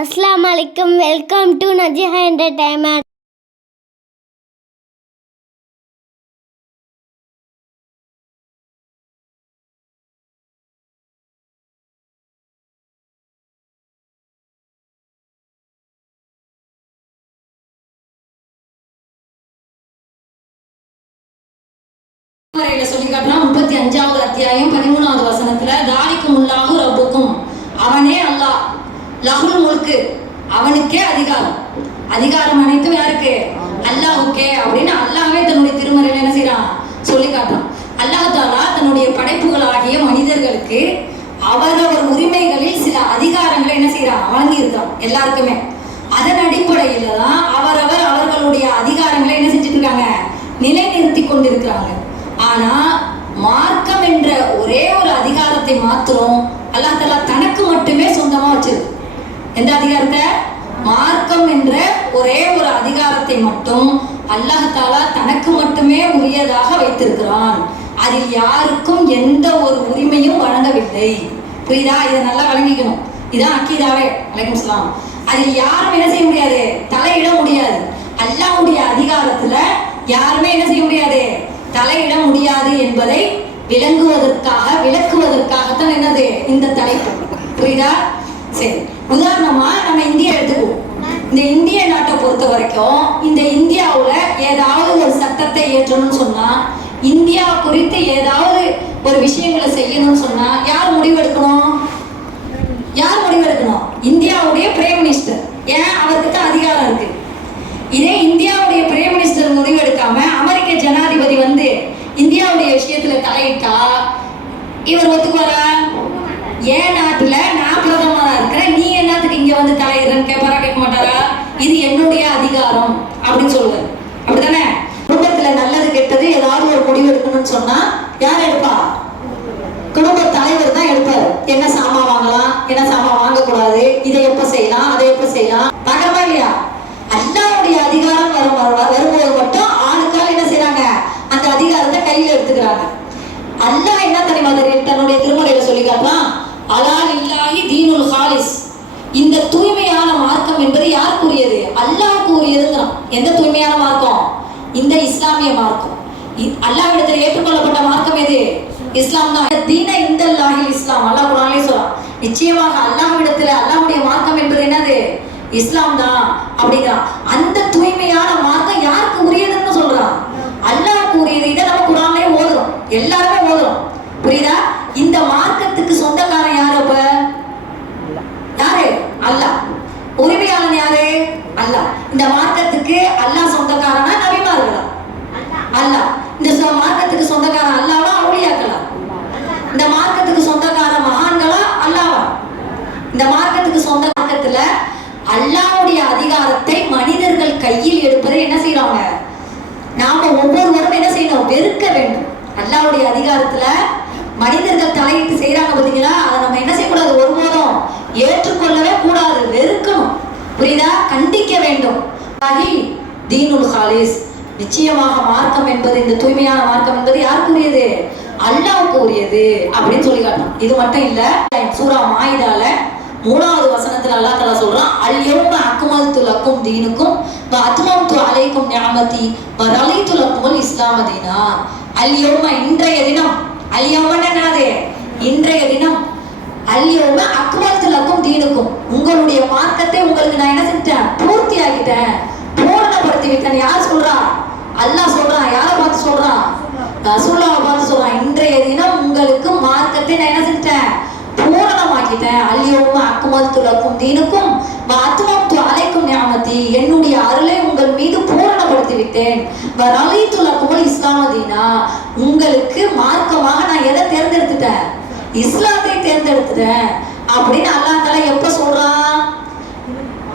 अस्सलाम वालेकुम, welcome to नजीहा entertainment. சொல்லி காட்டுறான் 35வது அத்தியாயம் 13வது வசனத்துல தாலிக்கும் உல்லாஹு ரப்புக்கும், அவனே அல்லாஹ், லஹுல் முல்கு, அவனுக்கே அதிகாரம் அனைத்தும் யாருக்கு? அல்லாஹ்வுக்கே அப்படின்னு அல்லாஹ்வே தன்னுடைய திருமறையில என்ன செய்யறான்? சொல்லி காட்டுறான். அல்லாஹ் தஆலா தன்னுடைய படைப்புகளாகிய மனிதர்களுக்கு அவரவர் உரிமைகளில் சில அதிகாரங்களை என்ன செய்யறான்? வழங்கி இருக்கான் எல்லாருக்குமே. அதன் அடிப்படையில தான் அவர்களுடைய அதிகாரங்களை என்ன செஞ்சுட்டு இருக்காங்க? நிலைநிறுத்தி கொண்டிருக்கிறாங்க. ஆனா மார்க்கம் என்ற ஒரே ஒரு அதிகாரத்தை மாத்திரம் அல்லாஹ் தஆலா தனக்கு மட்டுமே சொந்தமா வச்சிருக்கு. எந்த அதிகாரத்தை? மார்க்கம் என்ற ஒரே ஒரு அதிகாரத்தை மட்டும் அல்லாஹ் தஆலா தனக்கு மட்டுமே உரியதாக வைத்திருக்கிறான். அதில் யாருக்கும் எந்த ஒரு உரிமையும் வழங்கவில்லை. புரியுதா? இதை நல்லா வழங்கிக்கணும். இதான் அக்கீதாவே. அலைக்கும் சலாம். அதில் யாரும் என்ன செய்ய முடியாது? தலையிட முடியாது. அல்லாஹ்வுடைய அதிகாரத்துல யாருமே என்ன செய்ய முடியாது? தலையிட முடியாது என்பதை விளக்குவதற்காகத்தான் என்னது இந்த தலைப்பு. புரியுதா? சரி, உதாரணமா நம்ம இந்தியா எடுத்துக்குவோம். இந்த இந்திய நாட்டை பொறுத்த வரைக்கும் இந்த இந்தியாவுல ஏதாவது ஒரு சட்டத்தை ஏற்றணும்னு சொன்னா, இந்தியா குறித்து ஏதாவது ஒரு விஷயங்களை செய்யணும்னு சொன்னா யார் முடிவெடுக்கணும்? இந்தியாவுடைய பிரைம் மினிஸ்டர். ஏன்? அவருக்கு தான் அதிகாரம் இருக்கு. இதே இந்தியாவுடைய பிரைம் மினிஸ்டர் முடிவெடுக்காம அமெரிக்க ஜனாதிபதி வந்து இந்தியாவுடைய விஷயத்துல தலையிட்டா இவர் ஒத்துக்குவாரா? ஏன் நாட்டுல நான் பிரதமரா இருக்கிறேன், நீ என்னத்துக்கு இங்க வந்து தலையிடுறன்னு கேட்பாரா? கேட்க மாட்டாரா? இது என்னுடைய அதிகாரம் அப்படின்னு சொல்லுவார். அப்படித்தானே? குடும்பத்துல நல்லது கெட்டது ஏதாவது ஒரு முடிவு எடுக்கணும்னு சொன்னா யார் எடுப்பா? குடும்ப தலைவர் தான் எடுப்பாரு. என்ன சாமான் வாங்கலாம், என்ன சாமான் வாங்கக்கூடாது, இதை எப்ப செய்யலாம், அதை எப்ப செய்யலாம், பார்க்கறமா இல்லையா? அல்லாஹ்வுடைய அதிகாரம் வரும்போது மட்டும் ஆளுக்கால் என்ன செய்யறாங்க? அந்த அதிகாரத்தை கையில எடுத்துக்கிறாங்க. அல்லாஹ் என்ன தெரியுமா தன்னுடைய திருமறையில சொல்லி காட்டுறான்? அலா லில்லாஹி தீனுல் ஹாலிஸ். இந்த தூய்மையான மார்க்கம் என்பது யாருக்கு உரியது? அல்லாஹ்வுக்கு உரியதுங்கிறான். எந்த தூய்மையான மார்க்கம்? இந்த இஸ்லாமிய மார்க்கம். அல்லாஹ்விடத்தில் ஏற்றுக்கொள்ளப்பட்ட மார்க்கம் எது? இஸ்லாம் தான். தீன இந்தல்லாஹில் இஸ்லாம். அல்லாஹ் குர்ஆனிலே சொல்றான், நிச்சயமாக அல்லாஹ்விடத்தில் அல்லாஹ்வுடைய மார்க்கம் என்பது என்னது? இஸ்லாம் தான் அப்படிங்கிறான். அந்த தூய்மையான மார்க்கம் யாருக்கு உரியதுன்னு சொல்றான்? அல்லாஹ்வுக்கு உரியது. இதை நம்ம குர்ஆன்லயே ஓதுறோம், எல்லாருமே ஓதுறோம். புரியுதா? இந்த மார்க்கத்துக்கு சொந்தக்காரன் யாரு? அப்ப யாரு? அல்லாஹ். உரிமையாளன் யாரு? அல்லாஹ். இந்த மார்க்கத்துக்கு அல்லாஹ் சொந்தக்காரனா நபிமார்களா? அல்லாஹ். இந்த மார்க்கத்துக்கு சொந்தக்காரன் அல்லாஹ்வா அவுலியாக்களா? இந்த மார்க்கத்துக்கு சொந்தக்கார மகான்களா அல்லாஹ்வா? இந்த மார்க்கத்துக்கு சொந்த மார்க்கத்துல அல்லாஹ்வுடைய அதிகாரத்தை மனிதர்கள் கையில் எடுப்பதை என்ன செய்யறாங்க? நாம ஒவ்வொருவரும் என்ன செய்யணும்? வெறுக்க வேண்டும். அல்லாஹ்வுடைய அதிகாரத்துல மனிதர்கள் தலையிட்டு செய்யறாங்க பாத்தீங்களா? அதை நம்ம என்ன செய்யக்கூடாது? ஒருபோதும் ஏற்றுக்கொள்ளவே கூடாது, வெறுக்கணும். புரியுதா? கண்டிக்க வேண்டும். தீனுல் ஹாலிஸ். நிச்சயமாக மார்க்கம் என்பது, இந்த தூய்மையான மார்க்கம் என்பது யாருக்கு உரியது? அல்லாஹ்வுக்கு உரியது அப்படின்னு சொல்லி காட்டணும். இது மட்டும் இல்ல, சூரா மாயிதால 3வது வசனத்துல அல்லாஹ் தஆலா சொல்றான், அல் யௌம அக்மல்து லக்கும் தீனுக்கும் வ அத்மம்து அலைக்கும் நிஅமதி வ ரலிது லக்குமுல் இஸ்லாம தீனா. அல் யௌம, இன்றைய தினம். அல் யௌமன்னா என்னது? இன்றைய தினம். அல் யௌம அக்மல்து லக்கும் தீனுக்கும், உங்களுடைய மார்க்கத்தை உங்களுக்கு நான் என்ன செஞ்சிட்டேன்? பூர்த்தி ஆக்கிட்டேன், பூரணப்படுத்தி விட்டேன். யார் சொல்றா? அல்லாஹ் சொல்றான். யாரை பார்த்து சொல்றான்? ரசூலுல்லாஹ் பார்த்து சொல்றான். இன்றைய தினம் உங்களுக்கு மார்க்கத்தை நான் என்ன செஞ்சிட்டேன்? பூரணமாக்கிட்டேன். அல் யௌம அக்மல்து லக்கும் தீனுக்கும் வ அத்மம்து அலைக்கும் நிஅமதி, என்னுடைய அருளை உங்கள் மீது பூரணப்படுத்தி விட்டேன். வ ரலிது லக்குமுல் இஸ்லாம தீனா, உங்களுக்கு மார்க்கமாக நான் எதை தேர்ந்தெடுத்துட்டேன்? இஸ்லாத்தை தேர்ந்தெடுத்துட்டேன் அப்படின்னு அல்லாஹ் தஆலா எப்ப சொல்றான்?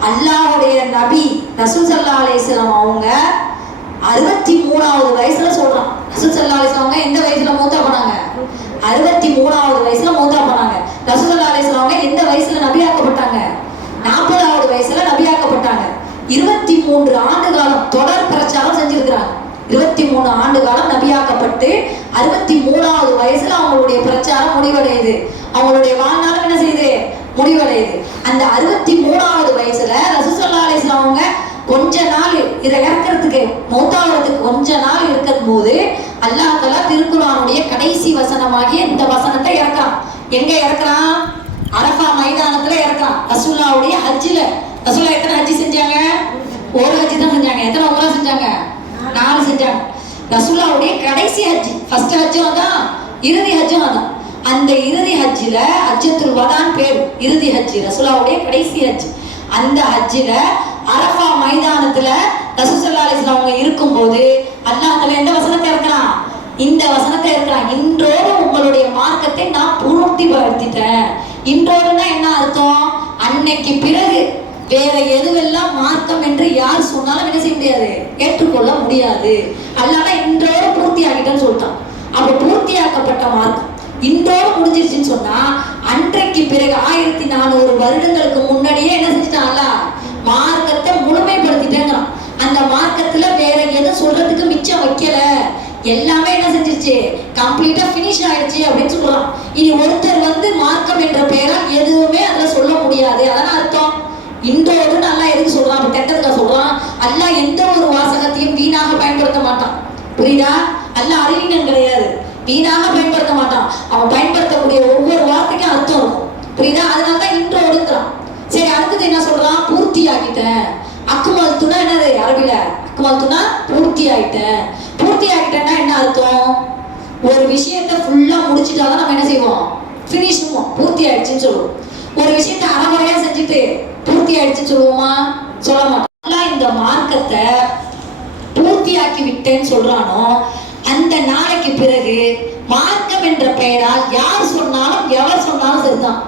அல்லாஹ்வுடைய நபி ரசூல் ஸல்லல்லாஹு அலைஹி வஸல்லம் அவங்க 63வது வயசுல சொல்றான். ரசூல் ஸல்லல்லாஹு அலைஹி வஸல்லம் அவங்க எந்த வயசுல மூத்தா போனாங்க? 63வது வயசுல மூத்தா போனாங்க. ரசூல் ஸல்லல்லாஹு அலைஹி வஸல்லம் அவங்க எந்த வயசுல நபியாக்கப்பட்டாங்க? 40வது வயசுல நபியாக்கப்பட்டாங்க. 23 ஆண்டு காலம் தொடர் பிரச்சாரம் செஞ்சிருக்கிறாங்க. 23 ஆண்டு காலம் நபியாக்கப்பட்டு 63வது வயசுல அவங்களுடைய பிரச்சாரம் முடிவடையுது. அவங்களுடைய வாழ்நாள் என்ன செய்யுது? முடிவடையுது. அந்த 63வது வயசுல ரசூல் ஸல்லல்லாஹு அலைஹி வஸல்லம் அவங்க கொஞ்ச நாள் இதை இறக்கிறதுக்கு மௌத்தாவதுக்கு கொஞ்ச நாள் இருக்கும் போது அல்லாஹ் தஆலா திருக்குர்ஆனுடைய கடைசி வசனமாகிய இந்த வசனத்தை இறக்குறான். எங்க இறக்குறான்? அரஃபா மைதானத்துல இறக்குறான். ரசூலுல்லாஹ்வுடைய ஹஜ்ஜில. ரசூலுல்லாஹ் எத்தனை ஹஜ்ஜி செஞ்சாங்க? ஒரு ஹஜ்ஜி தான் செஞ்சாங்க. எத்தனை உம்ரா செஞ்சாங்க? 4 செஞ்சாங்க. ரசூலுல்லாஹ்வுடைய கடைசி ஹஜ்ஜி, ஃபர்ஸ்ட் ஹஜ்ஜும் அதான், இறுதி ஹஜ்ஜும் அதான். அந்த இறுதி ஹஜ்ஜில ஹஜ்ஜத்துல் வதான் பேர், இறுதி ஹஜ்ஜி ரசூலுல்லாஹ்வுடைய கடைசி ஹஜ்ஜி. அந்த ஹஜ்ஜில அரஃபா மைதானத்துல ரசூல் ஸல்லல்லாஹு அலைஹி வஸல்லம் அவங்க இருக்கும்போது அல்லாஹ் தஆலா எந்த வசனத்தை இறக்குறான்? இந்த வசனத்தை இறக்குறான். இன்றோடு உங்களுடைய மார்க்கத்தை நான் பூர்த்திப்படுத்திட்டேன். இன்றோடுனா என்ன அர்த்தம்? அன்னைக்கு பிறகு வேற எதுவெல்லாம் மார்க்கம் என்று யார் சொன்னாலும் என்ன செய்ய முடியாது, ஏற்றுக்கொள்ள முடியாது. அல்லாஹ் இன்றோடு பூர்த்தி ஆகிட்டேன்னு சொல்லிட்டான். அப்ப பூர்த்தியாக்கப்பட்ட மார்க்கம் இன்றோடு முடிஞ்சிருச்சுன்னு சொன்னா அன்றைக்கு பிறகு 1400 வருடங்களுக்கு முன்னாடியே என்ன செஞ்சுட்டான்ல, மார்க்கத்தை முழுமைப்படுத்திட்டேங்கிறான். அந்த மார்க்கத்துல வேற எதுவும் சொல்றதுக்கு மிச்சம் வைக்கல, எல்லாமே என்ன செஞ்சிருச்சு, கம்ப்ளீட்டா பினிஷ் ஆயிடுச்சு அப்படின்னு சொல்றான். இனி ஒருத்தர் வந்து மார்க்கம் என்ற பெயரால் எதுவுமே அதுல சொல்ல முடியாது. அதான் அர்த்தம். இன்றோடு நல்லா எதுக்கு சொல்றான்? அப்படி கெட்டதுக்கா சொல்றான்? அல்லாஹ் எந்த ஒரு வாசகத்தையும் வீணாக பயன்படுத்த மாட்டான். புரியுதா? அல்லாஹ் அறிவினன் கிடையாது, வீணாக பயன்படுத்த மாட்டான். அவன் பயன்படுத்தக்கூடிய ஒவ்வொரு வார்த்தைக்கும் அர்த்தம் இருக்கும். புரியுதா? அதனாலதான் இன்றோடுங்கிறான். சரி, அடுத்தது என்ன சொல்றான்? பூர்த்தி ஆகிட்டேன். அக்குமல் துணா என்னது அரபில? அக்குமல் துணா பூர்த்தி ஆகிட்டேன். பூர்த்தி ஆகிட்டேன்னா என்ன அர்த்தம்? ஒரு விஷயத்த ஃபுல்லா முடிச்சுட்டாதான் நம்ம என்ன செய்வோம், பினிஷ் பண்ணுவோம், பூர்த்தி ஆயிடுச்சுன்னு சொல்லுவோம். ஒரு விஷயத்த அறகுறையா செஞ்சுட்டு பூர்த்தி ஆயிடுச்சுன்னு சொல்லுவோமா? சொல்ல மாட்டோம். இந்த மார்க்கத்தை பூர்த்தியாக்கி விட்டேன்னு சொல்றானோ அந்த நாளைக்கு பிறகு மார்க்கம் என்ற பெயரால் யார் சொன்னாலும் எவர் சொன்னாலும் சரிதான்.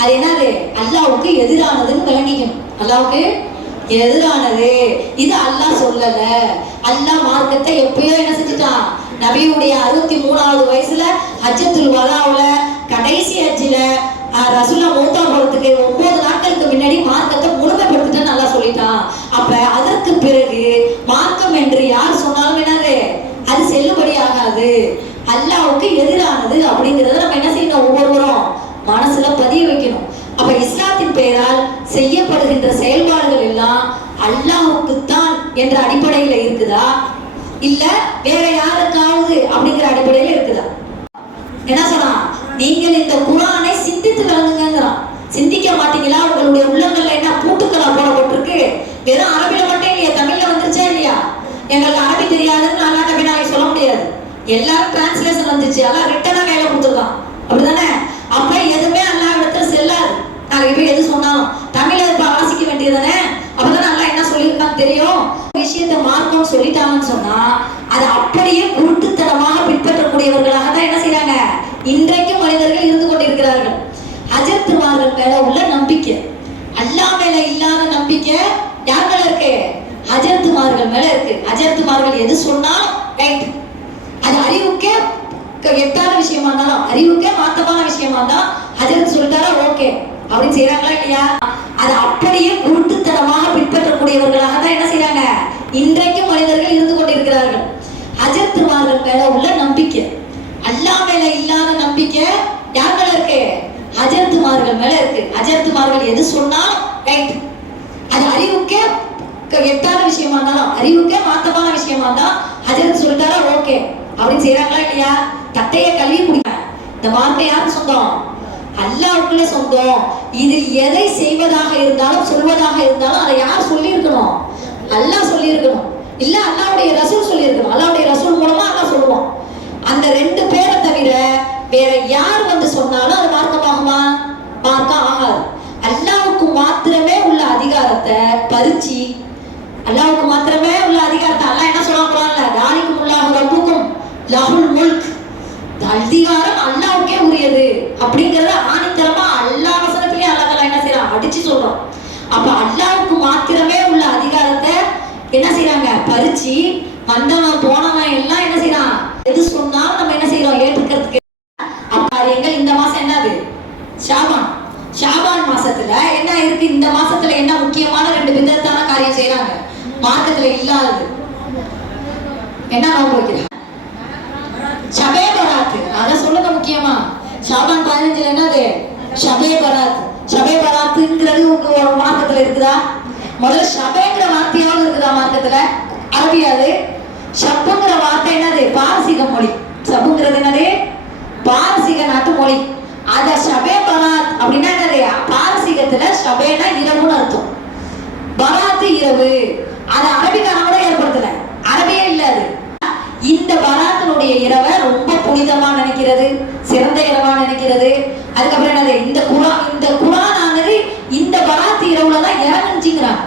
அது என்னது? அல்லாஹ்வுக்கு எதிரானதுன்னு விளங்கிக்கணும். அல்லாஹ்வுக்கு எதிரானது இது அல்லாஹ் சொல்லல. அல்லாஹ் மார்க்கத்தை எப்பயோ என்ன செஞ்சுட்டான்? நபியுடைய 63வது வயசுல ஹஜ்ஜத்துல் வதாவுல கடைசி ஹஜ்ஜில ரசூலுல்லாஹ் மௌத்தா போறதுக்கு 9 நாட்களுக்கு முன்னாடி மார்க்கத்தை முழுமைப்படுத்திட்டு நல்லா சொல்லிட்டான். அப்ப அதற்கு பிறகு மார்க்கம் என்று யார் சொன்னாலும் என்னது, அது செல்லுபடி ஆகாது, அல்லாஹ்வுக்கு எதிரானது அப்படிங்கறத நம்ம என்ன செய்யணும், ஒவ்வொருவரும் மனசுல பதிய வைக்கணும். அப்ப இஸ்லாத்தின் பெயரால் செய்யப்படுகின்ற செயல்பாடுகள் எல்லாம் அல்லாஹ்வுக்கு தான் என்ற அடிப்படையில இருக்குதா, இல்ல வேற யாருக்காவது அப்படிங்கிற அடிப்படையில இருக்குதா? என்ன சொன்னா? நீங்கள் இந்த குர்ஆனை சிந்தித்து விளங்குங்கிறான். சிந்திக்க மாட்டீங்களா? உங்களுடைய உள்ளங்கள்ல என்ன பூட்டுக்களா போடப்பட்டிருக்கு? வெறும் அரபில மட்டும் இல்லையா, தமிழ்ல வந்துருச்சா இல்லையா? எங்களுக்கு அரபி தெரியாதுன்னு நல்லா நபி நாளைக்கு சொல்ல முடியாது. எல்லாரும் டிரான்ஸ்லேஷன் வந்துச்சு, எல்லாம் ரிட்டனா கையில கொடுத்துருக்கான். அப்படிதானே? அப்ப எதுவுமே அல்லாஹ் இடத்துல செல்லாது. நாளைக்கு போய் எது சொன்னாலும் தமிழ்ல இருப்பா வாசிக்க வேண்டியதானே? அப்பதான் நல்லா என்ன சொல்லியிருக்கான்னு தெரியும். விஷயத்தை மார்க்கம் சொல்லிட்டாங்கன்னு சொன்னா அதை அப்படியே குருட்டுத்தனமாக பின்பற்றக்கூடியவர்களாக தான் என்ன செய்யறாங்க, இன்றைக்கும் மனிதர்கள் இருந்து கொண்டிருக்கிறார்கள். ஹஜ்ரத்துமார்கள் மேல உள்ள நம்பிக்கை, அல்லாஹ் மேல இல்லாத நம்பிக்கை யார் மேல இருக்கு? ஹஜ்ரத்துமார்கள் மேல இருக்கு. ஹஜ்ரத்துமார்கள் எது சொன்னாலும் ரைட், அது அறிவுக்கே எட்டான விஷயமா இருந்தாலும், அறிவுக்கே மாத்தமான விஷயமா இருந்தா ஹஜ்ரத் சொல்லிட்டாரா ஓகே அப்படின்னு செய்யறாங்களா இல்லையா? அதை அப்படியே குருட்டுத்தனமாக பின்பற்றக்கூடியவர்களாக தான் என்ன செய்யறாங்க, இன்றைக்கும் மனிதர்கள் இருந்து கொண்டிருக்கிறார்கள். ஹஜ்ரத்துமார்கள் மேல உள்ள நம்பிக்கை, அல்லாஹ் மேல இல்லாத நம்பிக்கை யார் மேல இருக்கு? ஹஜ்ரத்துமார்கள் மேல இருக்கு. ஹஜ்ரத்துமார்கள் எது சொன்னாலும் ரைட், அது அறிவுக்கே எட்டான விஷயமா இருந்தாலும், அறிவுக்கே மாத்தமான விஷயமா இருந்தா ஹஜ்ரத் சொல்லிட்டாரா ஓகே அப்படின்னு செய்யறாங்களா இல்லையா? தட்டைய கல்வி குடிக்க இந்த வார்த்தை யாருக்கு சொந்தம்? அல்லாஹ்வுக்குள்ள சொந்தம். இதில் எதை செய்வதாக இருந்தாலும் சொல்வதாக இருந்தாலும் அதை யார் சொல்லி இருக்கணும்? அல்லாஹ் சொல்லி இருக்கணும். இல்ல அல்லாஹ்வுடைய ரசூல் சொல்லி இருக்கணும். அல்லாஹ்வுடைய ரசூல் மூலமா அல்லாஹ் சொல்லுவோம். அந்த 2 பேரை தவிர வேற யார் வந்து சொன்னாலும் அது மார்க்கமாகுமா? மார்க்கம் ஆகாது. அல்லாஹ்வுக்கு மாத்திரமே உள்ள அதிகாரத்தை பறிச்சு, அல்லாஹ்வுக்கு மாத்திரமே உள்ள அதிகாரத்தை அல்லாஹ் என்ன சொல்றான் குர்ஆன்ல? தாலிக்கும் அல்லாஹு ரப்புக்கும் லஹுல் முல்க், அதிகாரம் அல்லாஹ்வுக்கே உரியது அப்படிங்கறத ஆணித்தரமா அல்லாஹ் வசனத்திலே அல்லாஹ் என்ன செய்யறான், அடிச்சு சொல்றான். அப்ப அல்லாஹ்வுக்கு மாத்திரமே உள்ள அதிகாரத்தை என்ன செய்யறாங்க, பறிச்சு வந்தவன் போனவன் எல்லாம் என்ன செய்யறான், எது சொன்னாலும் நம்ம என்ன செய்யறோம், ஏற்றுக்கிறதுக்கு. அப்ப எங்கள் இந்த மாசம் என்னது? ஷாபான். ஷாபான் மாசத்துல என்ன இருக்கு? இந்த மாசத்துல என்ன முக்கியமான 2 விதத்தான காரியம் செய்யறாங்க, மார்க்கத்துல இல்லாதது. என்ன நோன்பு வைக்கிறாங்க? ஷபே பராத். அத சொல்லுங்க முக்கியமா. ஷாபான் 15ல என்னது? ஷபே பராத். ஷபே பராத்துங்கிறது உங்க ஒரு மார்க்கத்துல இருக்குதா? முதல்ல ஷபேங்கிற வார்த்தையாவது இருக்குதா மார்க்கத்துல? அரபியாது. ஷப்புங்கிற வார்த்தை என்னது? பாரசீக மொழி. ஷப்புங்கிறது என்னது? பாரசீக நாட்டு மொழி. அத ஷபே பராத் அப்படின்னா என்னது? பாரசீகத்துல ஷபேனா இரவுன்னு அர்த்தம். பராத்து இரவு. அது அரபிக்காரங்களோட ஏற்படுத்தல, அரபியே இல்ல அது. இந்த பராத்தினுடைய இரவை ரொம்ப புனிதமா நினைக்கிறது, சிறந்த இரவா நினைக்கிறது. அதுக்கப்புறம் என்னது? இந்த குரான் ஆனது இந்த பராத்து இரவுல தான் இறங்குச்சுங்கிறாங்க.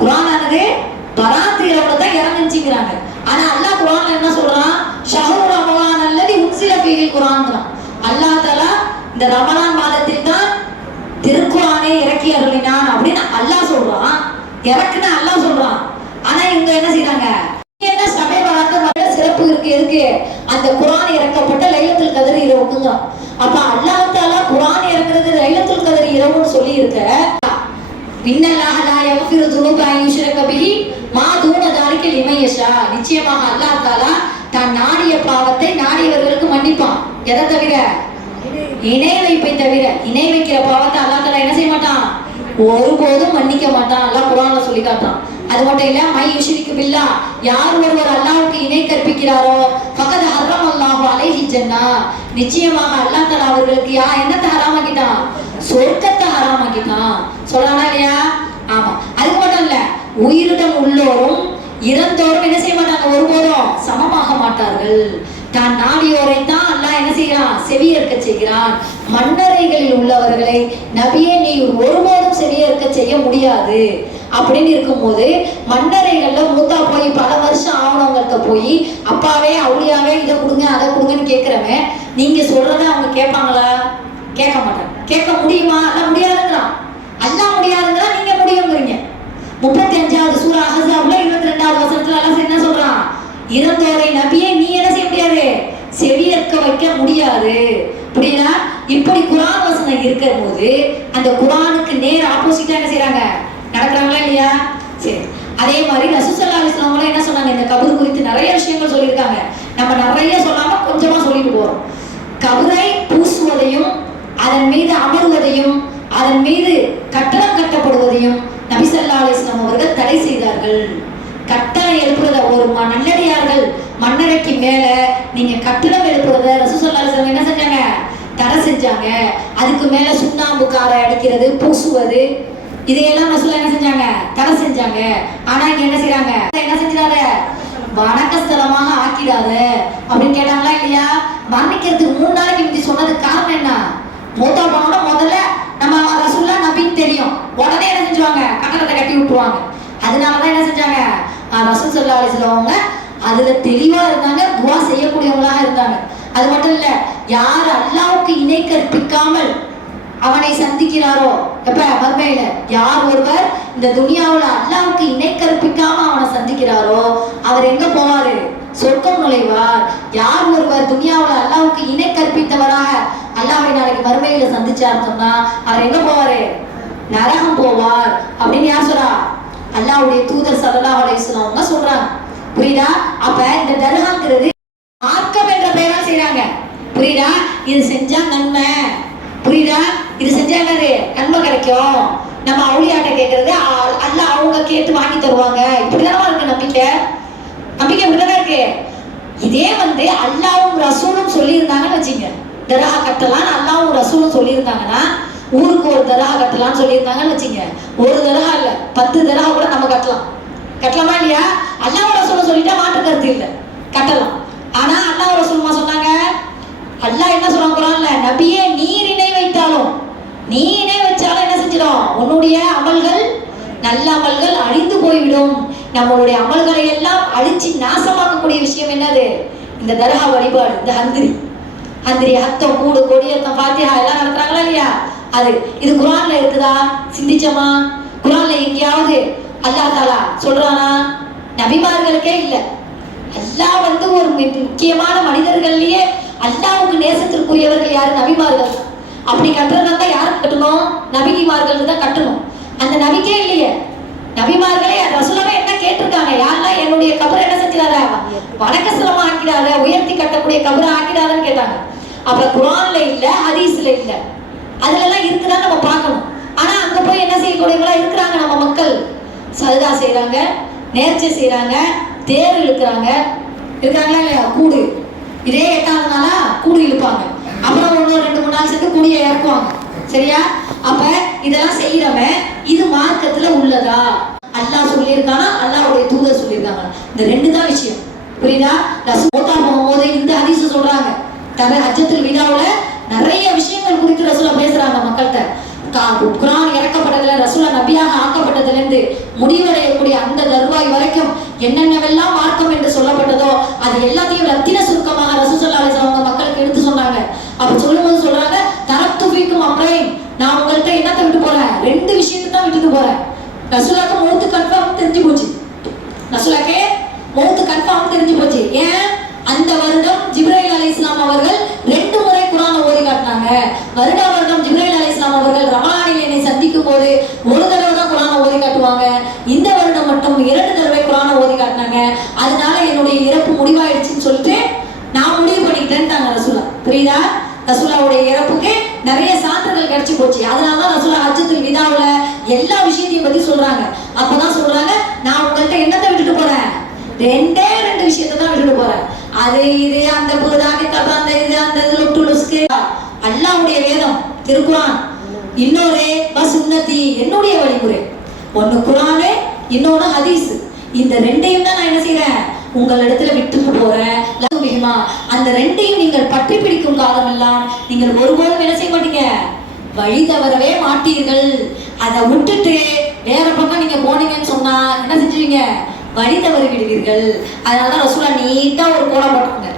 குரான் ஆனது பராத்து இரவுல தான் இறங்குச்சுங்கிறாங்க. ஆனா அல்லாஹ் குரான்ல என்ன சொல்றான்? ஷஹ்ரு ரமலான் அல்லதி உன்சில ஃபீஹில் குரான்ங்கறான். அல்லாஹ் தஆலா இந்த ரமலான் மாதத்தில் தான் திருக்குரானை இறக்கி அருளினான் அப்படின்னு அல்லாஹ் சொல்றான். இறக்குன்னு அல்லாஹ் சொல்றான். ஆனா இவங்க என்ன செய்றாங்க? என்ன சபை வழக்க சிறப்பு இருக்கு. அந்த குரான் இறக்கப்பட்ட லைலத்துல் கத்ர் இரவுக்குங்க. அப்ப அல்லாஹ் தஆலா குரான் இறக்குறது லைலத்துல் கத்ர் இரவுன்னு சொல்லி இருக்க, இன்னல்லாஹ லா யக்ஃபிரு துனூப அன் யுஷ்ரக பிஹி மா தூன தாலிக லிமன் யஷா. நிச்சயமாக அல்லாஹ் தஆலா தான் நாடிய பாவத்தை நாடியவர்களுக்கு மன்னிப்பான். எதை தவிர? இணை வைப்பை தவிர. இணை வைக்கிற பாவத்தை அல்லாஹ் தஆலா என்ன செய்ய மாட்டான்? ஒருபோதும் மன்னிக்க மாட்டான். அல்லாஹ் குர்ஆன்ல சொல்லி காட்டான். அது மட்டும் இல்ல, மை யுஷ்ரிகு பில்லாஹ், யார் ஒருவர் அல்லாஹ்வுக்கு இணை கற்பிக்கிறாரோ ஃபகத் ஹர்ரமல்லாஹு அலைஹி ஜன்னா, நிச்சயமாக அல்லாஹ் தஆலா அவர்களுக்கு என்னத்தை ஹராமாக்கிட்டான்? சொர்க்கத்தை ஹராமாக்கிட்டான். சொல்றானா இல்லையா? ஆமா. அதுக்கு மட்டும் இல்ல, உயிருடன் உள்ளோரும் இறந்தோரும் என்ன செய்ய மாட்டாங்க? ஒருபோதும் சமமாக மாட்டார்கள். தான் நாடியோரை தான் அல்லாஹ் என்ன செய்யறான்? செவியேற்க செய்கிறான். மன்னரைகளில் உள்ளவர்களை நபியே நீ ஒருபோதும் செவியேற்க செய்ய முடியாது அப்படின்னு இருக்கும்போது, மன்னரைகள்ல மூத்தா போய் பல வருஷம் ஆவணவங்கள்ட்ட போய் அப்பாவே அவுளியாவே இதை கொடுங்க அதை கொடுங்கன்னு கேட்கிறவன் நீங்க சொல்றத அவங்க கேட்பாங்களா? கேட்க மாட்டாங்க. கேட்க முடியுமா? அல்ல முடியாதுங்கிறான். அல்ல முடியாதுங்கிறா, நீங்க முடியுங்கிறீங்க. 35வது சூரா அஹ்ஸாப்ல 22வது வசனத்துல அல்லாஹ் என்ன சொல்றான்? இறந்தோரை நபியே நீ என்ன செய்ய முடியாது? செவியேற்க வைக்க முடியாது. புரியுதா? இப்படி குர்ஆன் வசனம் இருக்கும் போது அந்த குர்ஆனுக்கு நேர் ஆப்போசிட்டா என்ன செய்றாங்க? நடக்கிறாங்களா இல்லையா? சரி. அதே மாதிரி ரசூல் ஸல்லல்லாஹு அலைஹி வஸல்லம் என்ன சொன்னாங்க? இந்த கபர் குறித்து நிறைய விஷயங்கள் சொல்லியிருக்காங்க. நம்ம நிறைய சொல்லாம கொஞ்சமா சொல்லிட்டு போறோம். கபரை பூசுவதையும் அதன் மீது அமருவதையும் அதன் மீது கட்டடம் கட்டப்படுவதையும் நபி ஸல்லல்லாஹு அலைஹி வஸல்லம் அவர்கள் தடை செய்தார்கள். கட்டடம் எழுப்புறத ஒரு நல்லடியார்கள் மன்னரைக்கு மேல நீங்க கட்டடம் எழுப்புறத ரசூல் ஸல்லல்லாஹு அலைஹி வஸல்லம் என்ன செஞ்சாங்க? தடை செஞ்சாங்க. அதுக்கு மேல சுண்ணாம்பு காரை அடிக்கிறது, பூசுவது, இதையெல்லாம் ரசூல் என்ன செஞ்சாங்க? தடை செஞ்சாங்க. ஆனா இங்க என்ன செய்றாங்க? என்ன செஞ்சிடாத? வணக்கஸ்தலமாக ஆக்கிடாத அப்படின்னு கேட்டாங்களா இல்லையா? மரணிக்கிறதுக்கு 3 நாளைக்கு முந்தி சொன்னதுக்கு காரணம் என்ன? மூத்தா போனோட முதல்ல நம்ம ரசூலுல்லாஹ் நபின்னு தெரியும், உடனே என்ன செஞ்சுவாங்க? கட்டடத்தை கட்டி விட்டுருவாங்க. அதனாலதான் என்ன செஞ்சாங்க? ரசூல் ஸல்லல்லாஹு அலைஹி வஸல்லம் அதுல தெளிவா இருந்தாங்க, துஆ செய்யக்கூடியவங்களாக இருந்தாங்க. அது மட்டும் இல்ல, யார் அல்லாஹ்வுக்கு இணை கற்பிக்காமல் அவனை சந்திக்கிறாரோ, எப்ப மறுமையில யார் ஒருவர் இந்த துனியாவுல அல்லாஹ்வுக்கு இணை கற்பிக்காம அவனை சந்திக்கிறாரோ அவர் எங்க போவாரு? சொர்க்கம் நுழைவார். யார் ஒருவர் துனியாவுல அல்லாஹ்வுக்கு இணை கற்பித்தவராக அல்லாஹ்வை நாளைக்கு மறுமையில சந்திச்சார் சொன்னா அவர் எங்க போவாரு? நரகம் போவார் அப்படின்னு யார் சொல்றா? அல்லாஹ்வுடைய தூதர் ஸல்லல்லாஹு அலைஹி வஸல்லம் சொல்றாங்க. புரியுதா? அப்ப இந்த தர்ஹாங்கிறது மார்க்கம் என்ற பெயரால் செய்றாங்க. புரியுதா? இது செஞ்சா நன்மை. புரியுதா? இது செஞ்சா என்னது? நன்மை கிடைக்கும். நம்ம அவுளியாட்ட கேட்கறது அல்லாஹ் அவங்க கேட்டு வாங்கி தருவாங்க. இப்படிதான் இருக்கு நம்பிக்கை. நம்பிக்கை இப்படிதான் இருக்கு. இதே அல்லாஹ்வும் ரசூலும் சொல்லியிருந்தாங்கன்னு வச்சுங்க, தர்ஹா கட்டலாம் அல்லாஹ்வும் ரசூலும் சொல்லியிருந்தாங்கன்னா, ஊருக்கு ஒரு தர்ஹா கட்டலாம்னு சொல்லியிருந்தாங்கன்னு வச்சுங்க, ஒரு தர்ஹா இல்ல 10 தர்ஹா கூட நம்ம கட்டலாம். கட்டலாமா இல்லையா? அல்லாஹ் ரசூலும் சொல்லிட்டா மாற்று கருத்து இல்லை, கட்டலாம். ஆனா அல்லாஹ் ரசூலுமா சொன்னாங்க, அல்லாஹ் என்ன சொல்றான் குர்ஆன்ல? நபியே நீர் இணை வைத்தாலும், நீ இணை வச்சாலும் என்ன செஞ்சிடும்? உன்னுடைய அமல்கள், நல்ல அமல்கள் அழிந்து போய்விடும். நம்மளுடைய அமல்களை எல்லாம் அழிச்சு நாசமாக்கக்கூடிய விஷயம் என்னது? இந்த தர்ஹா வழிபாடு, இந்த ஹந்திரி ஹத்தம் கூடு கொடியத்தம் ஃபாத்திஹா எல்லாம் நடத்துறாங்களா இல்லையா? அது இது குர்ஆன்ல இருக்குதா? சிந்திச்சமா? குர்ஆன்ல எங்கேயாவது அல்லாஹ் தஆலா சொல்றானா? நபிமார்களுக்கே இல்லை. அல்லாஹ் ஒரு முக்கியமான மனிதர்கள்லயே அல்லாஹ்வுக்கு நேசத்திற்குரியவர்கள் யாரு? நபிமார்கள். அப்படி கட்டுறதா யாருக்கு கட்டணும்? நபிமார்கள் தான் கட்டணும். அந்த நபிக்கே இல்லையே. நபிமார்களே ரசூலுல்லாஹ் என்ன கேட்டிருக்காங்க? யாரெல்லாம் என்னுடைய கபரை என்ன செஞ்சிடாத? வணக்கஸ்தலமா ஆக்கிடாத, உயர்த்தி கட்டக்கூடிய கபரை ஆக்கிடாதன்னு கேட்டாங்க. அப்ப குர்ஆன்ல இல்ல, ஹதீஸ்ல இல்ல. அதுலலாம் இருக்குதான் நம்ம பார்க்கணும். ஆனா அங்க போய் என்ன செய்யக்கூடியவங்களா இருக்கிறாங்க நம்ம மக்கள். சல்தா செய்யறாங்க, நேர்ச்சை செய்யறாங்க, தேர் இழுக்கிறாங்க, இருக்கிறாங்களா இல்லையா? கூடு இதே 8வது நாளா கூடு இழுப்பாங்க. அப்புறம் 1-2-3 நாள் சேர்த்து கூடிய இறக்குவாங்க. சரியா? அப்ப இதெல்லாம் செய்யறவன் இது மார்க்கத்துல உள்ளதா? அல்லாஹ் சொல்லியிருக்கானா, அல்லாஹ்வுடைய தூதர் சொல்லியிருக்காங்க? இந்த 2 தான் விஷயம். புரியுதா? ரசூல் போகும்போது இந்த ஹதீஸ் சொல்றாங்க. தவிர ஹஜ்ஜத்துல் விதாவுல நிறைய விஷயங்கள் குறித்து ரசூலா பேசுறாங்க மக்கள்கிட்ட. குர்ஆன் இறக்கப்பட்டதுல, ரசூலா நபியாக ஆக்கப்பட்டதுல இருந்து முடிவடையக்கூடிய அந்த தர்வாய் வரைக்கும் என்னென்னவெல்லாம் மார்க்கம் என்று சொல்லப்பட்டதோ அது எல்லாத்தையும் ரத்தின சுருக்கமாக ரசூல் ஸல்லல்லாஹு அலைஹி வஸல்லம் மக்களுக்கு எடுத்து சொன்னாங்க. அப்ப சொல்லும்போது சொல்றாங்க, தரப்து ஃபீக்கும் அம்ரைன், நான் உங்கள்கிட்ட என்னத்தை விட்டு போறேன்? 2 விஷயத்தை தான் விட்டுட்டு போறேன். ரசூலுக்கு மௌத் கன்ஃபார்ம் தெரிஞ்சு போச்சு. ரசூலுக்கு மௌத் கன்ஃபார்ம் தெரிஞ்சு போச்சு. ஏன்? அந்த வருடம் ஜிப்ரீல் அலைஹிஸ்ஸலாம் அவர்கள் 2 முறை குர்ஆனை ஓதி காட்டினாங்க. வருடம் ஜிப்ரீல் அலைஹிஸ்ஸலாம் அவர்கள் ரமலானில் என்னை சந்திக்கும் போது ஒரு தடவை தான் குர்ஆனை ஓதி காட்டுவாங்க. இந்த வருடம் மட்டும் 2 தடவை குர்ஆனை ஓதி காட்டினாங்க. அதனால என்னுடைய இறப்பு முடிவாயிடுச்சுன்னு சொல்லிட்டு நான் முடிவு பண்ணிக்கிட்டேன்ட்டாங்க ரசூலா. புரியுதா? ரசூலாவுடைய இறப்புக்கு நிறைய சான்றுகள் கிடைச்சி போச்சு. அதனாலதான் ரசூலா ஹஜ்ஜத்துல் விதாவுல எல்லா விஷயத்தையும் பத்தி சொல்றாங்க. அப்பதான் சொல்றாங்க, நான் உங்கள்கிட்ட என்னத்தை விட்டுட்டு போறேன்? 2 விஷயத்தை தான் விட்டுட்டு போறேன். அது இது அந்த புதாகி தப அந்த இது அந்த லுட்டுலுஸ்கு அல்லாஹ்வுடைய வேதம் திருக்குர்ஆன், இன்னொரு சுன்னதி என்னுடைய வழிமுறை. ஒன்னு குர்ஆன், இன்னொன்னு ஹதீஸ். இந்த 2ஐயும் தான் நான் என்ன செய்றேன்? உங்களிடத்துல விட்டுட்டு போறேன். அந்த 2ஐயும் நீங்கள் பற்றி பிடிக்கும் காலமெல்லாம் நீங்கள் ஒருபோதும் என்ன செய்ய மாட்டீங்க? வழி தவறவே மாட்டீர்கள். அதை விட்டுட்டு வேற பக்கம் நீங்க போனீங்கன்னு சொன்னா என்ன செஞ்சுவீங்க? வழி தவறி விடுவீர்கள். அதனாலதான் ரசூலா நீட்டா ஒரு கோலம் போட்டாங்க.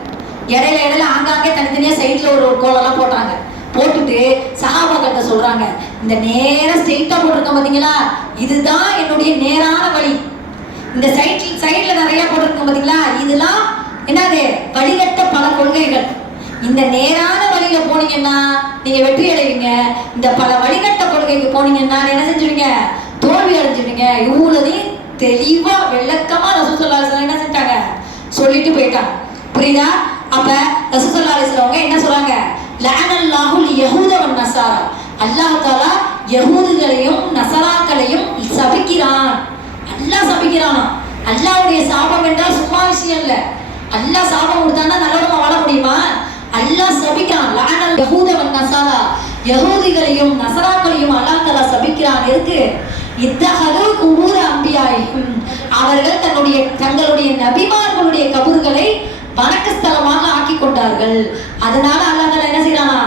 இடையில ஆங்காங்கே தனித்தனியா சைட்ல ஒரு கோலம்லாம் போட்டாங்க. போட்டுட்டு சஹாபாக்கிட்ட சொல்றாங்க, இந்த நேரா ஸ்ட்ரெயிட்டா போட்டிருக்க பாத்தீங்களா, இதுதான் என்னுடைய நேரான வழி. இந்த சைட்ல நிறைய போட்டிருக்க பாத்தீங்களா, இதெல்லாம் என்னது? வழிகட்ட பல கொள்கைகள். இந்த நேரான வழியில போனீங்கன்னா நீங்க வெற்றி அடைவீங்க. இந்த பல வழிகட்ட கொள்கைக்கு போனீங்கன்னா என்ன செஞ்சுவீங்க? தோல்வி அடைஞ்சிருவீங்க. இவ்வளவையும் தெளிவா விளக்கமா ரசூல் ஸல்லல்லாஹு அலைஹி வஸல்லம் என்ன செஞ்சாங்க? சொல்லிட்டு போயிட்டாங்க. புரியுதா? அப்ப ரசூல் ஸல்லல்லாஹு அலைஹி வஸல்லம் என்ன சொல்றாங்க? லஅனல்லாஹுல் யஹூத வன் நஸாரா, அல்லாஹ் தஆலா யஹூதுகளையும் நஸராக்களையும் சபிக்கிறான். அல்லாஹ் சபிக்கிறானா? அல்லாஹ்வுடைய சாபம் என்றால் சும்மா விஷயம் இல்ல. அல்லாஹ் சாபம் கொடுத்தானா நல்லவமா வாழ முடியுமா? அல்லாஹ் சபிக்கிறான். லஅனல் யஹூத வன் நஸாரா, யஹூதிகளையும் நஸராக்களையும் அல்லாஹ் தஆலா சபிக்கிறான். எதுக்கு? இத்தஹது குபூர் அம்பியாயிஹிம், அவர்கள் தங்களுடைய நபிமார்களுடைய கபூர்களை வணக்கஸ்தலமாக ஆக்கி கொண்டார்கள். அதனால அல்லாஹ் தஆலா என்ன செய்றானா?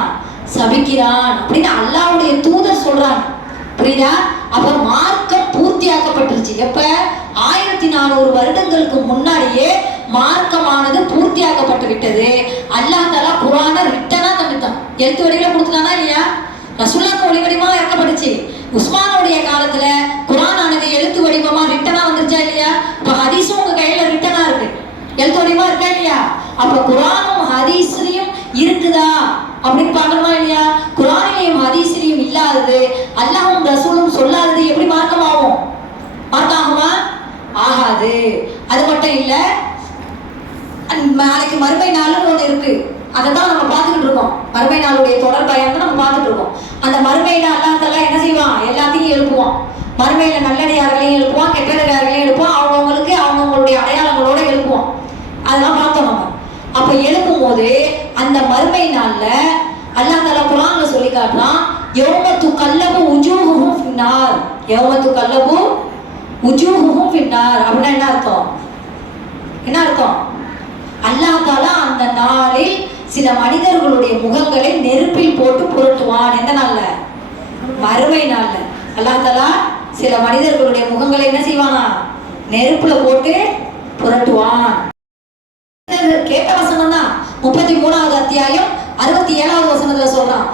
சபிக்கிறான் அப்படின்னு அல்லாஹ்வுடைய தூதர் சொல்றாங்க. புரியுதா? அப்ப மார்க்கம் பூர்த்தியாக்கப்பட்டுருச்சு. எப்ப? 1400 வருடங்களுக்கு முன்னாடியே மார்க்கமானது பூர்த்தியாக்கப்பட்டு விட்டது. அல்லாஹ் தஆலா குர்ஆனை ரிட்டனா தந்துட்டான். எழுத்து வடிவில கொடுத்துட்டானா இல்லையா? ரசூலுல்லாஹ் ஒளி வடிவமா இறக்கப்பட்டுச்சு. உஸ்மானுடைய காலத்துல குர்ஆனானது எழுத்து வடிவமா ரிட்டனா வந்துருச்சா இல்லையா? இப்ப ஹதீஸும் உங்க கையில ரிட்டனா இருக்கு, எழுத்து வடிவமா இருக்கா இல்லையா? அப்ப குர்ஆனும் ஹதீஸ்லயும் இருக்குதா அப்படின்னு பார்க்கணுமா இல்லையா? குர்ஆனிலையும் ஹதீஸ்லயும் இல்லாதது, அல்லாஹ்வும் ரசூலும் சொல்லாதது எப்படி மார்க்கமாகும்? மார்க்கமாகுமா? ஆகாது. அது மட்டும் இல்ல, நாளைக்கு மறுமை நாள்னு ஒண்ணு இருக்கு. அதை தான் நம்ம பார்த்துக்கிட்டு இருக்கோம். மறுமை நாளுடைய தொடர் பயன் தான் நம்ம பார்த்துட்டு இருக்கோம். அந்த மறுமையில அல்லாஹ் தஆலா என்ன செய்வான்? எல்லாத்தையும் எழுப்புவான். மறுமையில நல்லடியார்களையும் எழுப்புவான், கெட்டடியார்களையும் எழுப்புவான். அவங்கவுங்களுக்கு அவங்கவுங்களுடைய அடையாளங்களோட எழுப்புவான். அதெல்லாம் பார்த்தோம் நம்ம. அப்ப எழுப்பும் போது அந்த மறுமை நாள்ல அல்லாஹ் தஆலா குர்ஆன்ல சொல்லி காட்டுறான், யௌமத்து கல்லபு உஜூஹுஹும் ஃபின்னார். யௌமத்து கல்லபு உஜூஹுஹும் ஃபின்னார் அப்படின்னா என்ன அர்த்தம்? என்ன அர்த்தம்? அல்லாஹ் தஆலா அந்த நாளில் சில மனிதர்களுடைய முகங்களை நெருப்பில் போட்டு புரட்டுவான். எந்த நாள்ல? மறுமை நாள்ல. அல்லாஹ் தஆலா சில மனிதர்களுடைய முகங்களை என்ன செய்வானா? நெருப்புல போட்டு புரட்டுவான். கேட்ட வசனம் தான் 33வது அத்தியாயம் 67வது வசனத்துல சொல்றான்,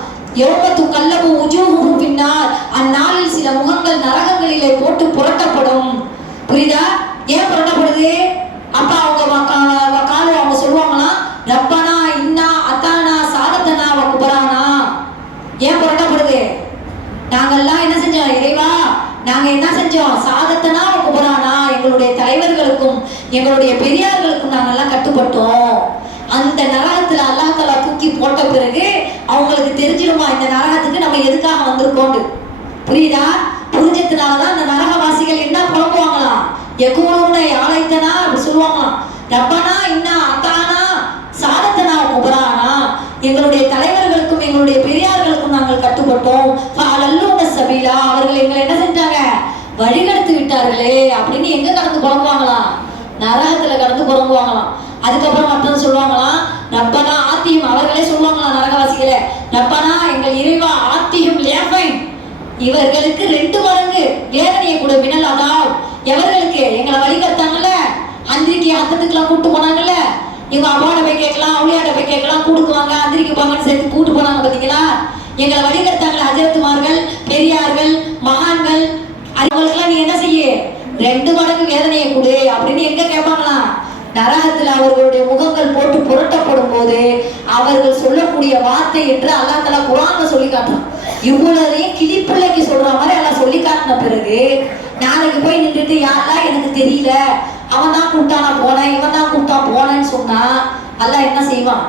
யௌமத்து கல்லபு உஜூஹுஹும் ஃபின்னார், அந்நாளில் சில முகங்கள் நரகங்களிலே போட்டு புரட்டப்படும். புரியுதா? ஏன் புரட்டப்படுது? அப்ப அவங்க சொல்லுவாங்களா, ரப்பனா இன்னா அத்தானா சாதத்தனா வகுபரானா. ஏன் புரட்டப்படுது? நாங்கெல்லாம் என்ன செஞ்சோம்? இறைவா, நாங்க என்ன செஞ்சோம்? சாதத்தனா வகுபரானா, எங்களுடைய தலைவர்களுக்கும் எங்களுடைய பெரியார்களுக்கும் நாங்கெல்லாம் கட்டுப்பட்டோம். அந்த நரகத்துல அல்லாஹ் தஆலா தூக்கி போட்ட பிறகு அவங்களுக்கு தெரிஞ்சிடுமா இந்த நரகத்துக்கு நம்ம எதுக்காக வந்திருக்கோம். புரியுதா? புரிஞ்சதுனாலதான் அந்த நரகவாசிகள் என்ன புலம்புவாங்களாம், எகூருன ஆலைத்தனா அப்படி சொல்லுவாங்களாம், ரப்பனா இன்னா அத்தானா சாதத்தனா குபரானா, எங்களுடைய தலைவர்களுக்கும் எங்களுடைய பெரியார்களுக்கும் நாங்கள் கட்டுப்பட்டோம், சபீலா அவர்கள் எங்களை என்ன செஞ்சாங்க, வழிகெடுத்து விட்டார்களே அப்படின்னு எங்க கடந்து புலம்புவாங்களாம், நரகத்துல கடந்து புலம்புவாங்களாம். அதுக்கப்புறம் மற்றவங்க சொல்லுவாங்களாம், ரப்பனா ஆத்தியும், அவர்களே சொல்லுவாங்களாம் நரகவாசிகளே, ரப்பனா எங்கள் இறைவா ஆத்தியும் லேஃபைன், இவர்களுக்கு 2 மடங்கு வேதனையை கூட மின்னல். அதாவது எவர்களுக்கு எங்களை வழிகட்டாங்கல்ல, அந்திரிக்கு அத்தத்துக்குலாம் கூட்டு போனாங்கல்ல, இவங்க அம்மாவோட போய் கேட்கலாம், அவளியாட்ட போய் கேட்கலாம், கூடுக்குவாங்க, அந்திரிக்கு போங்கன்னு சேர்த்து கூட்டு போனாங்க பார்த்தீங்களா, எங்களை வழிகட்டாங்களே அஜரத்துமார்கள், பெரியார்கள், மகான்கள், அவங்களுக்கெல்லாம் நீ என்ன செய்ய, 2 மடங்கு வேதனையை கொடு அப்படின்னு எங்க கேட்பாங்களாம், நரகத்தில் அவர்களுடைய முகங்கள் போட்டு புரட்டப்படும் போது அவர்கள் சொல்லக்கூடிய வார்த்தை என்று அல்லாஹ் தஆலா குர்ஆன்ல சொல்லி காட்டுறான். இவ்வளவையும் கிளிப்பிள்ளைக்கு சொல்ற மாதிரி எல்லாம் சொல்லி காட்டின பிறகு நாளைக்கு போய் நின்றுட்டு யாரெல்லாம் எனக்கு தெரியல, அவன் தான் கூப்பிட்டானா போனேன், இவன் தான் கூப்பிட்டா போனேன்னு சொன்னா அல்லாஹ் என்ன செய்வான்,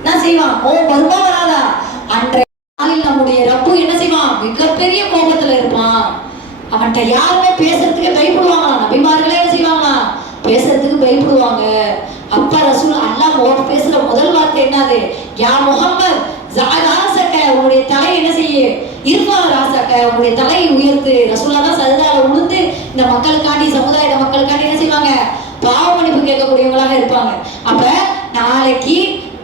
என்ன செய்வான், ஓ வருமா வராதா, அன்றைய நாளில் நம்முடைய ரப்பு என்ன செய்வான், மிகப்பெரிய கோபத்துல இருப்பான். அவன்கிட்ட யாருமே பேசுறதுக்கு பயப்படுவாங்களாம், நபிமார்களே என்ன செய்வாங்களாம், பேசுறதுக்கு பயப்படுவாங்க. அப்பா ரசூல் அல்லாஹ் பேசுற முதல் வார்த்தை என்னது, யா முஹம்மத் ஜாராசக, உங்களுடைய தலை என்ன செய்ய, இருஃபா ராசக, உங்களுடைய தலையை உயர்த்து. ரசூலா தான் சஜதால விழுந்து இந்த மக்களுக்காண்டி, சமுதாய மக்களுக்காண்டி என்ன செய்வாங்க, பாவ மன்னிப்பு கேட்கக்கூடியவங்களாக இருப்பாங்க. அப்ப நாளைக்கு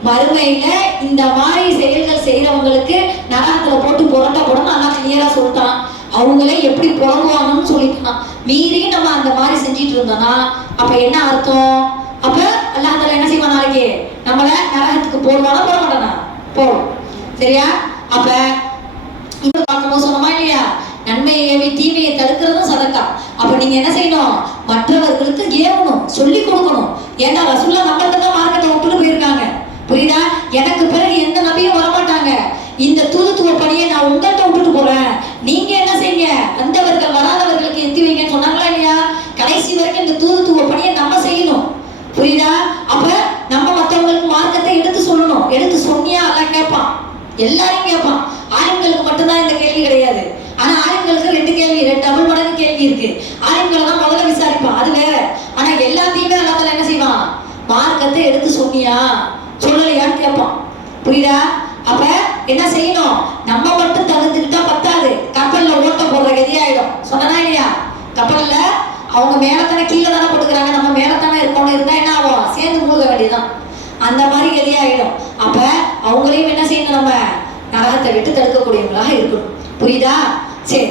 மறுமையில இந்த மாதிரி செயல்கள் செய்யறவங்களுக்கு நரகத்துல போட்டு புரட்டப்படும் நல்லா கிளியரா சொல்லிட்டான். அவங்களே எப்படி புலம்புவாங்கன்னு சொல்லிட்டான். மீறி நம்ம அந்த மாதிரி செஞ்சிட்டு இருந்தோம்னா அப்ப என்ன அர்த்தம், அப்ப அல்லாஹ் தஆலா என்ன செய்வான், நாளைக்கு நம்மள நரகத்துக்கு போடுவானா போட மாட்டானா, போடும். சரியா? அப்ப இது பார்க்கும்போது சொன்னோமா இல்லையா, நன்மையை ஏவி தீமையை தடுக்கிறதும் சதக்கா. அப்ப நீங்க என்ன செய்யணும், மற்றவர்களுக்கு ஏவணும், சொல்லி கொடுக்கணும். ஏன்னா ரசூலுல்லாஹ் நம்மள்ட்ட தான் மார்க்கத்தை விட்டுட்டு போயிருக்காங்க. புரியுதா? எனக்கு பிறகு எந்த நபியும் வரமாட்டாங்க, இந்த தூதுத்துவ பணியை நான் உங்கள்கிட்ட விட்டுட்டு போறேன், நீங்க என்ன செய்யுங்க, வந்தவர்கள் வராதவர்களுக்கு எத்தி வைங்கன்னு சொன்னாங்களா இல்லையா? கடைசி வரைக்கும் இந்த தூதுத்துவ பணியை நம்ம செய்யணும். புரியுதா? அப்ப நம்ம மற்றவங்களுக்கு மார்க்கத்தை எடுத்து சொல்லணும். எடுத்து சொன்னியா எல்லாம் கேட்பான், எல்லாரையும் கேட்பான். ஆண்களுக்கு மட்டும்தான் இந்த கேள்வி கிடையாது. ஆனா ஆண்களுக்கு 2 கேள்வி, 2 டபுள் மடங்கு கேள்வி இருக்கு. ஆண்களை தான் முதல்ல விசாரிப்பான், அது வேற. ஆனா எல்லாத்தையுமே எல்லாத்துல என்ன செய்வான், மார்க்கத்தை எடுத்து சொன்னியா சொல்லலையான்னு கேட்பான். புரியுதா? அப்ப என்ன செய்யணும், நம்ம மட்டும் தகுந்துக்கிட்டா பத்தாது, கப்பல்ல ஓட்ட போடுற கதியாயிடும். சொன்னா இல்லையா, கப்பல்ல அவங்க மேலத்தானே கீழே தானே போட்டுக்கிறாங்க, நம்ம மேலத்தானே இருக்கணும், இருந்தா என்ன ஆகும், சேர்ந்து மூழ்க வேண்டியதுதான். அந்த மாதிரி கதியாயிடும். அப்ப அவங்களையும் என்ன செய்யணும், நம்ம நரகத்தை விட்டு தடுக்கக்கூடியவங்களாக இருக்கணும். புரியுதா? சரி.